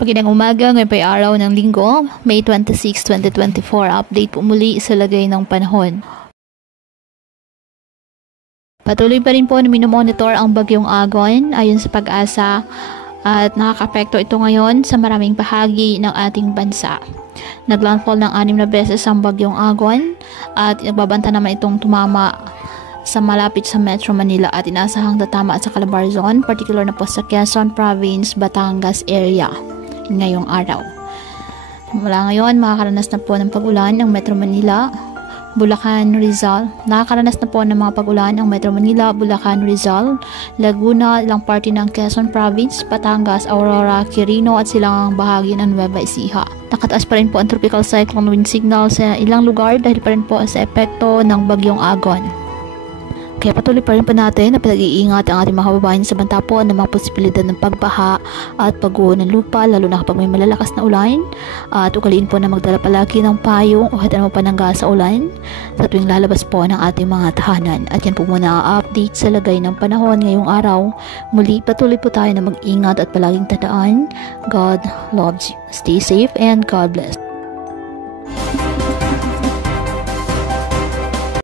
Magandang umaga, ngayon po ay araw ng linggo, May 26, 2024. Update po muli sa lagay ng panahon. Patuloy pa rin po na minomonitor ang bagyong Agon ayon sa Pag-asa at nakaka-apekto ito ngayon sa maraming bahagi ng ating bansa. Naglandfall ng 6 na beses ang bagyong Agon at nagbabanta naman itong tumama sa malapit sa Metro Manila at inaasahang tatama sa Calabar Zone, particular na po sa Quezon Province, Batangas area ngayong araw. Mula ngayon, makakaranas na po ng pag-ulan ng Metro Manila, Bulacan, Rizal. Nakakaranas na po ng mga pag-ulan ng Metro Manila, Bulacan, Rizal, Laguna, ilang parte ng Quezon Province, Batangas, Aurora, Quirino at silang bahagi ng Nueva Ecija. Nakataas pa rin po ang tropical cyclone wind signal sa ilang lugar dahil pa rin po sa epekto ng bagyong Agon. Kaya patuloy pa rin po natin na pinag-iingat ang ating mga kababayan sa banta po ng mga posibilidad ng pagbaha at pagguho ng lupa, lalo na kapag may malalakas na ulan. At ugaliin po na magdala palagi ng payong o kahit ano panangga sa ulan sa tuwing lalabas po ng ating mga tahanan. At yan po muna ang update sa lagay ng panahon ngayong araw. Muli patuloy po tayo na mag-ingat at palaging tandaan, God loves you. Stay safe and God bless.